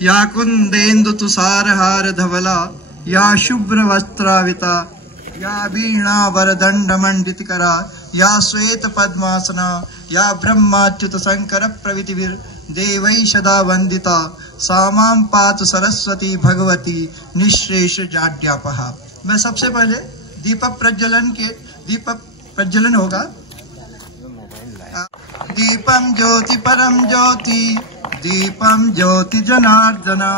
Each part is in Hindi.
या कुंदेन्दु तुषारहार धवला, या शुभ्र वस्त्राविता, या वीणा वरदंड मंडितकरा, या श्वेत पद्मासना, या ब्रह्माच्युत शंकर प्रभृतिभिर देवै सदा वंदिता, सामां पातु सरस्वती भगवती निःशेष जाड्यापहा। मैं सबसे पहले दीपक प्रज्वलन होगा। दीपम ज्योति परम ज्योति, दीपम ज्योति जनार्दना,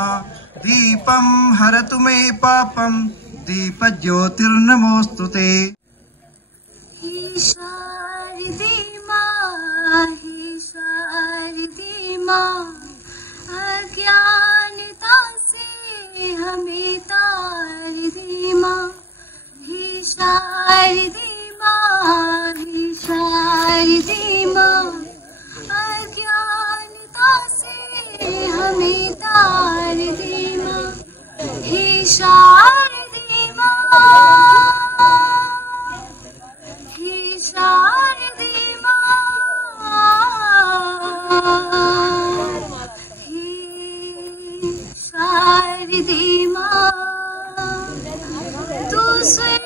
दीपम हरतु मे पापम, दीप ज्योतिर्नमोस्तुते। हे शारदे माँ, हे शारदे माँ, अज्ञानता से हमें तार दे माँ। हे शारदे माँ, हे शारदे माँ, अज्ञानता से हमें तार दे माँ। हे शारदे माँ, हे शारदे माँ, हे शारदे माँ, तू स्वर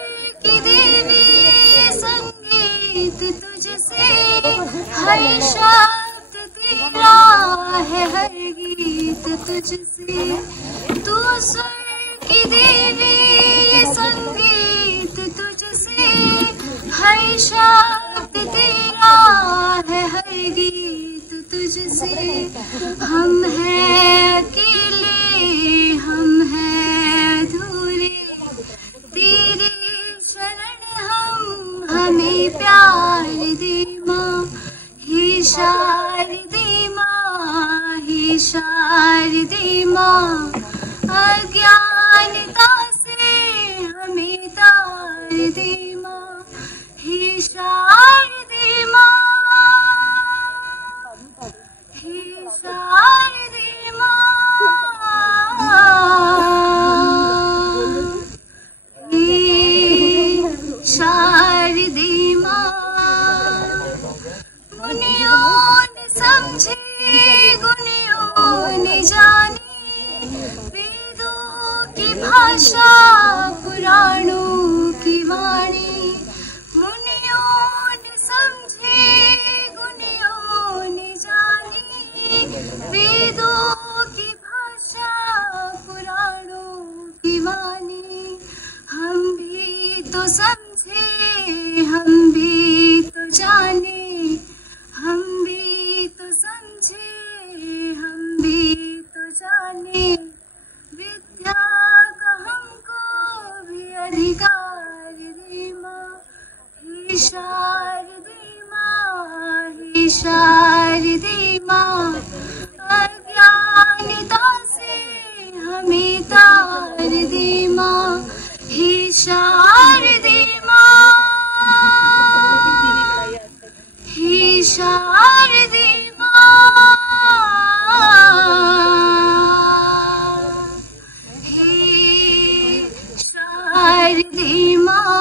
की देवी, संगीत तुझसे, हर शब्द तेरा है, हर गीत तुझसे। तू स्वर की देवी, संगीत तुझसे, हर शब्द तेरा है, हर गीत तुझसे। हम हैं अकेले, हम हैं अधूरे, तेरी शरण हमें प्यार दे माँ। हे शारदे माँ, हे शारदे माँ, अज्ञानता से हमें तार दे माँ। हे शारदे माँ, हे शारदे माँ, हे शारदे माँ। मुनियों ने समझे, गुनियों ने जानी, वेदों की भाषा, पुराणों की वाणी। मुनियों ने समझे, गुनियों ने जानी, वेदों की भाषा, पुराणों की वाणी। हम भी तो समझे, हम भी तो जाने, हम भी तो समझे, हम भी तो जाने, विद्या का हमको भी अधिकार दे माँ। हे शारदे माँ, हे शारदे माँ, अज्ञानता से हमें तार दे माँ। हे शारदे माँ, हे शारदे माँ, हे शारदे माँ।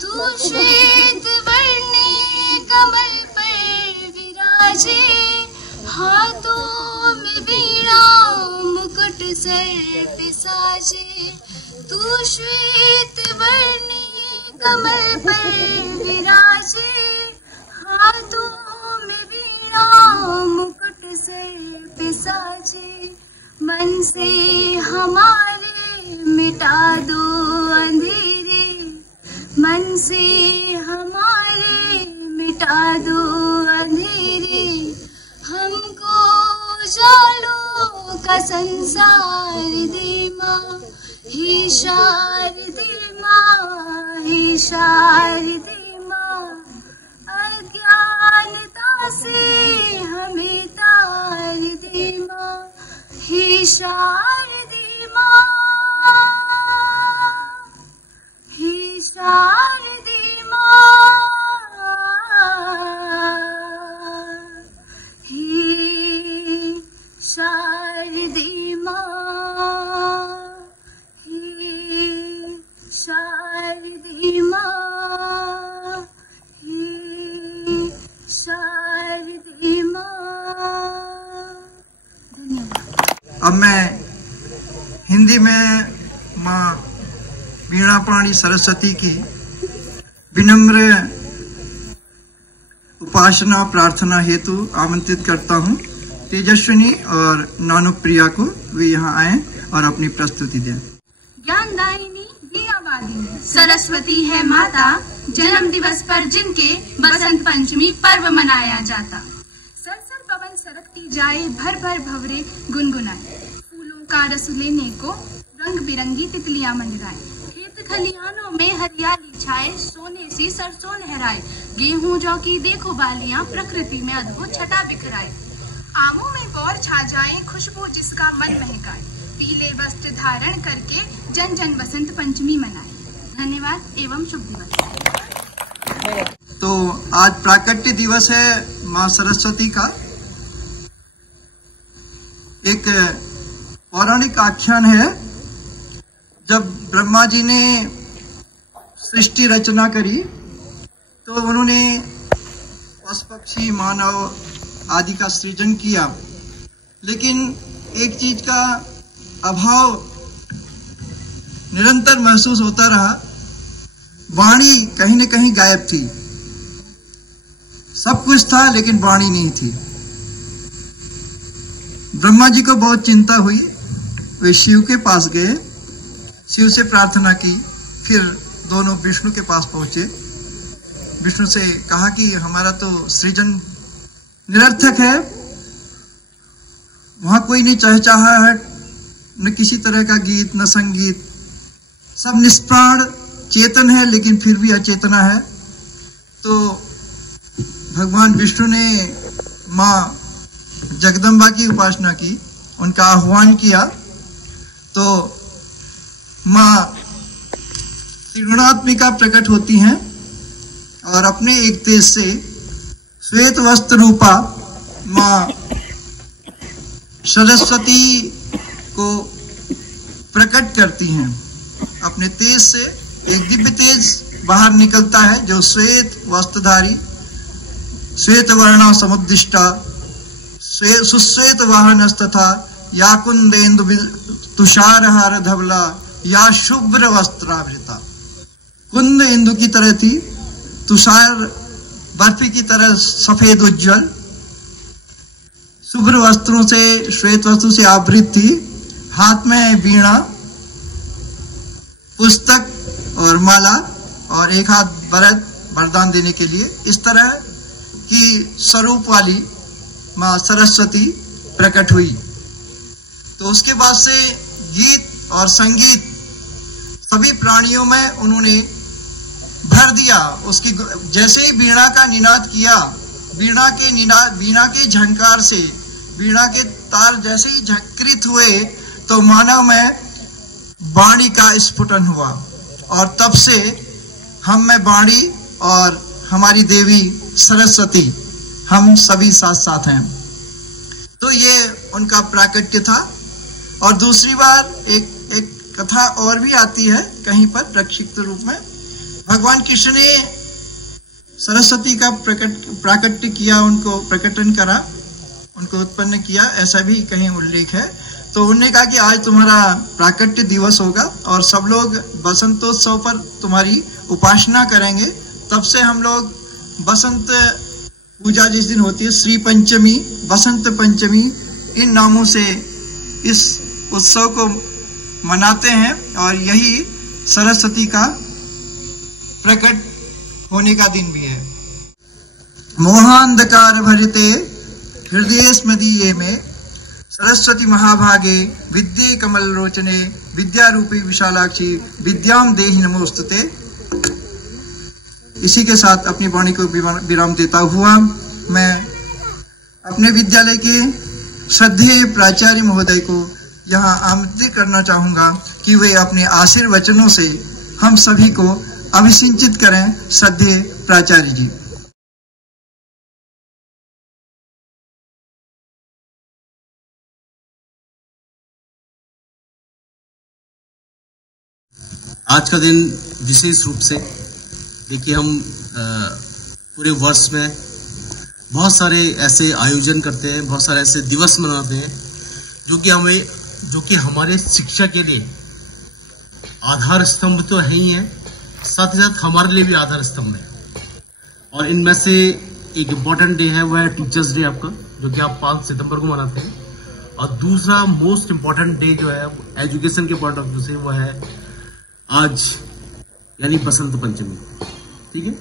तू श्वेत वर्णी कमल पर विराजे, हाथों में वीणा मुकुट सर पे साजे। तू श्वेत वर्णी कमल पर विराजे, हाथों में वीणा मुकुट सर पे साजे। मन से हमारे मिटा दो अंधेरे, मन से हमारे मिटा दो अंधेरे। हमको उजालों का संसार दे माँ। हे शारदे माँ, हे शारदे माँ, अज्ञानता से हमें तार दे माँ। हे शारदे माँ, हे शारदे माँ, हे शारदे माँ, हे शारदे माँ, हे शारदे माँ। धन्यवाद। अब मैं हिंदी में माँ वीणापाणी सरस्वती की विनम्र उपासना प्रार्थना हेतु आमंत्रित करता हूँ। तेजस्विनी और नानुप्रिया को वे यहाँ आए और अपनी प्रस्तुति दें। ज्ञानदायिनी वीणावादिनी सरस्वती है माता, जन्म दिवस पर जिनके बसंत पंचमी पर्व मनाया जाता। सरसर पवन सरकती जाए, भर भर भंवरे गुनगुनाए, फूलों का रस लेने को रंग बिरंगी तितलियां मंडराए, खेत खलिहानों में हरियाली छाए, सोने सी सरसों लहराए, गेहूं जौ की देखो बालियां प्रकृति में अद्भुत छटा बिखराए, आमों में गौर छा जाए, खुशबू जिसका मन महकाए, पीले वस्त्र धारण करके जन जन बसंत पंचमी मनाए। धन्यवाद एवं शुभ दिवस। तो आज प्राकट्य दिवस है माँ सरस्वती का। एक पौराणिक आख्यान है, जब ब्रह्मा जी ने सृष्टि रचना करी तो उन्होंने पशु पक्षी मानव आदि का सृजन किया, लेकिन एक चीज का अभाव निरंतर महसूस होता रहा। वाणी कहीं न कहीं गायब थी। सब कुछ था लेकिन वाणी नहीं थी। ब्रह्मा जी को बहुत चिंता हुई। वे शिव के पास गए, शिव से प्रार्थना की, फिर दोनों विष्णु के पास पहुंचे। विष्णु से कहा कि हमारा तो सृजन निरर्थक है, वहां कोई नहीं चहचहा है, न किसी तरह का गीत न संगीत, सब निष्प्राण चेतन है लेकिन फिर भी अचेतना है। तो भगवान विष्णु ने माँ जगदम्बा की उपासना की, उनका आह्वान किया, तो माँ त्रिगुणात्मिका प्रकट होती हैं और अपने एक तेज से श्वेत वस्त्र रूपा माँ सरस्वती को प्रकट करती हैं। अपने तेज से एक दिव्य तेज बाहर निकलता है जो श्वेत वस्त्रधारी, श्वेत वर्ण समुद्दिष्टा, सुश्वेत वाहनस्तथा या कुंदेन्दु तुषारहार धवला या शुभ्र वस्त्रावृता। कुंद इंदु की तरह थी, तुषार बर्फी की तरह सफेद उज्जवल, शुभ्र वस्त्रों से श्वेत वस्त्रों से आवृत थी। हाथ में वीणा, पुस्तक और माला और एक हाथ वरद वरदान देने के लिए। इस तरह की स्वरूप वाली माँ सरस्वती प्रकट हुई। तो उसके बाद से गीत और संगीत सभी प्राणियों में उन्होंने भर दिया। उसकी जैसे ही वीणा का निनाद किया, वीणा के झंकार से वीणा के तार जैसे ही झंकृत हुए तो मानव में वाणी का स्फुटन हुआ, और तब से हम में वाणी और हमारी देवी सरस्वती हम सभी साथ साथ हैं। तो ये उनका प्राकट्य था। और दूसरी बार एक कथा और भी आती है कहीं पर प्रक्षिप्त रूप में। भगवान कृष्ण ने सरस्वती का प्राकट्य किया, उनको प्रकटन करा, उनको उत्पन्न किया, ऐसा भी कहीं उल्लेख है। तो उन्होंने कहा कि आज तुम्हारा प्राकट्य दिवस होगा और सब लोग बसंतोत्सव पर तुम्हारी उपासना करेंगे। तब से हम लोग बसंत पूजा जिस दिन होती है, श्री पंचमी, बसंत पंचमी, इन नामों से इस उत्सव को मनाते हैं। और यही सरस्वती का प्रकट होने का दिन भी है। मोहांधकार भरिते हृदय स्मदीये में सरस्वती महाभागे विद्ये कमल रोचने विद्यारूपी विशालाक्षी विद्याम देहि नमोस्तुते। इसी के साथ अपनी वाणी को विराम देता हुआ मैं अपने विद्यालय के श्रद्धेय प्राचार्य महोदय को यहाँ आमंत्रित करना चाहूंगा कि वे अपने आशीर्वचनों से हम सभी को अभिसिंचित करें। श्रद्धेय प्राचार्य जी। आज का दिन विशेष रूप से देखिए, हम पूरे वर्ष में बहुत सारे ऐसे आयोजन करते हैं, बहुत सारे ऐसे दिवस मनाते हैं जो कि हमें जो कि हमारे शिक्षा के लिए आधार स्तंभ तो है ही है, साथ ही साथ हमारे लिए भी आधार स्तंभ है। और इनमें से एक इम्पॉर्टेंट डे है, वह है टीचर्स डे आपका, जो कि आप 5 सितंबर को मनाते हैं। और दूसरा मोस्ट इम्पॉर्टेंट डे जो है एजुकेशन के पॉइंट ऑफ व्यू से, वह है आज, यानी बसंत पंचमी। ठीक है,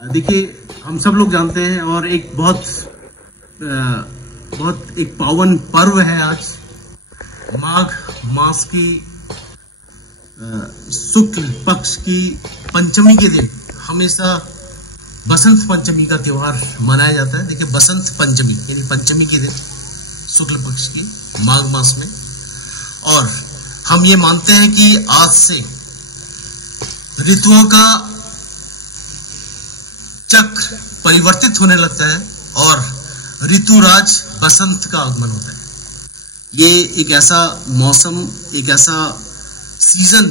देखिए हम सब लोग जानते हैं और एक बहुत एक पावन पर्व है आज, माघ मास की शुक्ल पक्ष की पंचमी के दिन हमेशा बसंत पंचमी का त्योहार मनाया जाता है। देखिए बसंत पंचमी यानी पंचमी के दिन शुक्ल पक्ष की माघ मास में, और हम ये मानते हैं कि आज से ऋतुओं का चक्र परिवर्तित होने लगता है और ऋतुराज बसंत का आगमन होता है। ये एक ऐसा मौसम, एक ऐसा सीजन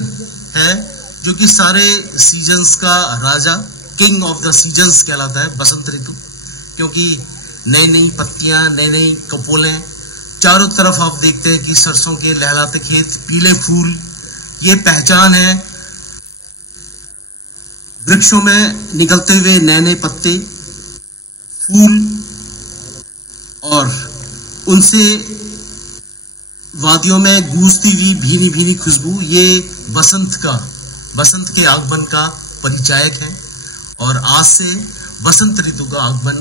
है जो कि सारे सीजन्स का राजा, किंग ऑफ द सीजन्स कहलाता है बसंत ऋतु, क्योंकि नई नई पत्तियां, नई नई कपोलें, चारों तरफ आप देखते हैं कि सरसों के लहराते खेत, पीले फूल, ये पहचान है वृक्षों में निकलते हुए नए नए पत्ते, फूल, और उनसे वादियों में गूंजती हुई भीनी भीनी खुशबू, ये बसंत के आगमन का परिचायक है। और आज से बसंत ऋतु का आगमन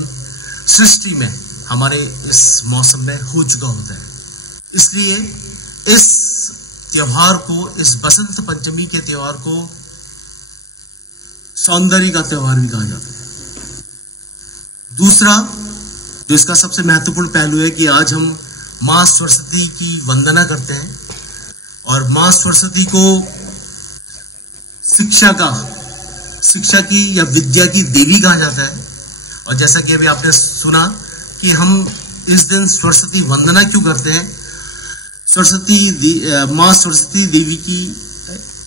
सृष्टि में हमारे इस मौसम में हो चुका होता है। इसलिए इस त्योहार को, इस बसंत पंचमी के त्योहार को सौंदर्य का त्योहार भी कहा जाता है। दूसरा जो इसका सबसे महत्वपूर्ण पहलू है कि आज हम मां सरस्वती की वंदना करते हैं, और मां सरस्वती को शिक्षा की या विद्या की देवी कहा जाता है। और जैसा कि अभी आपने सुना कि हम इस दिन सरस्वती वंदना क्यों करते हैं, मां सरस्वती देवी की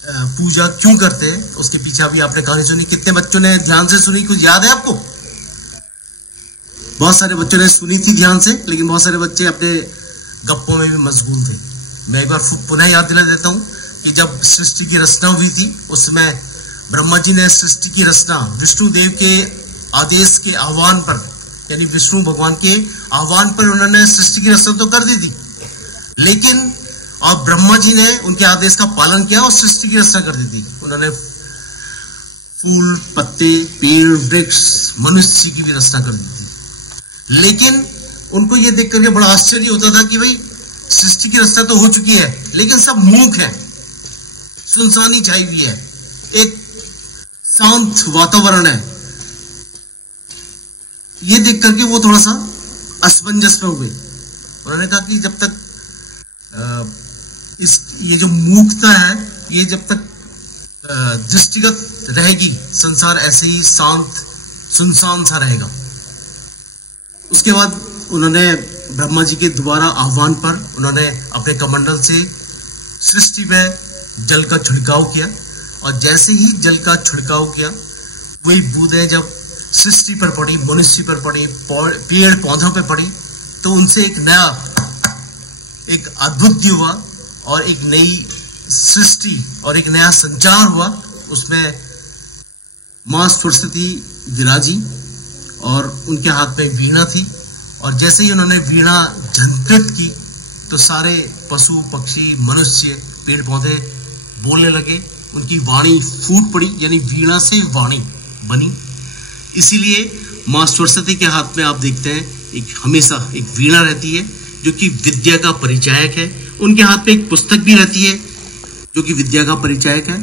पूजा क्यों करते हैं, उसके पीछे अभी आपने कहानी सुनी। कितने बच्चों ने ध्यान से सुनी, कुछ याद है आपको? बहुत सारे बच्चों ने सुनी थी ध्यान से, लेकिन बहुत सारे बच्चे अपने गप्पों में भी मशगूल थे। मैं एक बार पुनः याद दिला देता हूं कि जब सृष्टि की रचना हुई थी, उस समय ब्रह्मा जी ने सृष्टि की रचना विष्णु देव के आदेश के आह्वान पर, यानी विष्णु भगवान के आह्वान पर उन्होंने सृष्टि की रचना तो कर दी थी, लेकिन और ब्रह्मा जी ने उनके आदेश का पालन किया और सृष्टि की रचना कर दी थी। उन्होंने फूल, पत्ते, पेड़, वृक्ष, मनुष्य की भी रचना कर दी थी। लेकिन उनको ये देख करके बड़ा आश्चर्य होता था कि भाई सृष्टि की रचना तो हो चुकी है, लेकिन सब मूक है, सुनसानी छाई हुई है, एक शांत वातावरण है। ये देख करके वो थोड़ा सा असमंजस में हुए। उन्होंने कहा कि जब तक ये जो मूकता है, ये जब तक दृष्टिगत रहेगी, संसार ऐसे ही शांत सुनसान सा रहेगा। उसके बाद उन्होंने ब्रह्मा जी के दोबारा आह्वान पर उन्होंने अपने कमंडल से सृष्टि में जल का छिड़काव किया, और जैसे ही जल का छिड़काव किया, वही बूंदें जब सृष्टि पर पड़ी, मनुष्य पर पड़ी, पेड़ पौधों पर पड़ी, तो उनसे एक अद्भुत हुआ और एक नई सृष्टि और एक नया संचार हुआ। उसमें मां सरस्वती विराजी और उनके हाथ में वीणा थी, और जैसे ही उन्होंने वीणा झंकृत की तो सारे पशु पक्षी, मनुष्य, पेड़ पौधे बोलने लगे, उनकी वाणी फूट पड़ी, यानी वीणा से वाणी बनी। इसीलिए मां सरस्वती के हाथ में आप देखते हैं हमेशा एक वीणा रहती है जो कि विद्या का परिचायक है। उनके हाथ में एक पुस्तक भी रहती है जो कि विद्या का परिचायक है।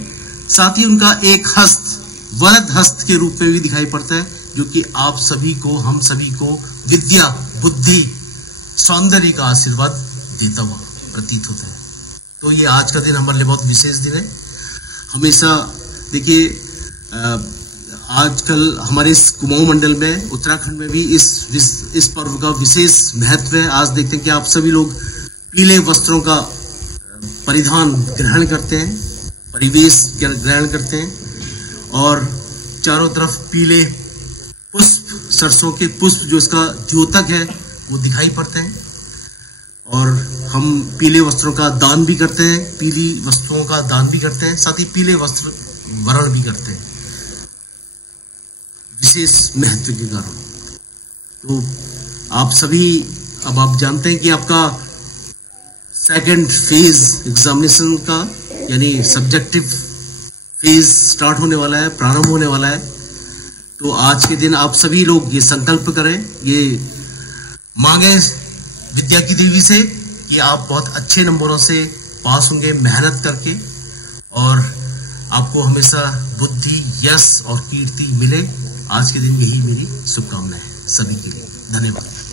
साथ ही उनका एक हस्त वरद हस्त के रूप में भी दिखाई पड़ता है, जो कि आप सभी को, हम सभी को विद्या, बुद्धि, सौंदर्य का आशीर्वाद देता हुआ प्रतीत होता है। तो ये आज का दिन हमारे लिए बहुत विशेष दिन है। हमेशा देखिए आजकल हमारे इस कुमाऊं मंडल में, उत्तराखंड में भी इस पर्व का विशेष महत्व है। आज देखते हैं कि आप सभी लोग पीले वस्त्रों का परिधान ग्रहण करते हैं, परिवेश ग्रहण करते हैं, और चारों तरफ पीले पुष्प, सरसों के पुष्प जो इसका द्योतक है वो दिखाई पड़ते हैं। और हम पीले वस्त्रों का दान भी करते हैं, पीली वस्तुओं का दान भी करते हैं, साथ ही पीले वस्त्र वरण भी करते हैं विशेष महत्व के कारण। तो आप सभी, अब आप जानते हैं कि आपका सेकंड फेज एग्जामिनेशन का यानी सब्जेक्टिव फेज स्टार्ट होने वाला है, प्रारंभ होने वाला है। तो आज के दिन आप सभी लोग ये संकल्प करें, ये मांगे विद्या की देवी से कि आप बहुत अच्छे नंबरों से पास होंगे मेहनत करके, और आपको हमेशा बुद्धि, यश और कीर्ति मिले। आज के दिन यही मेरी शुभकामनाएं है सभी के लिए। धन्यवाद।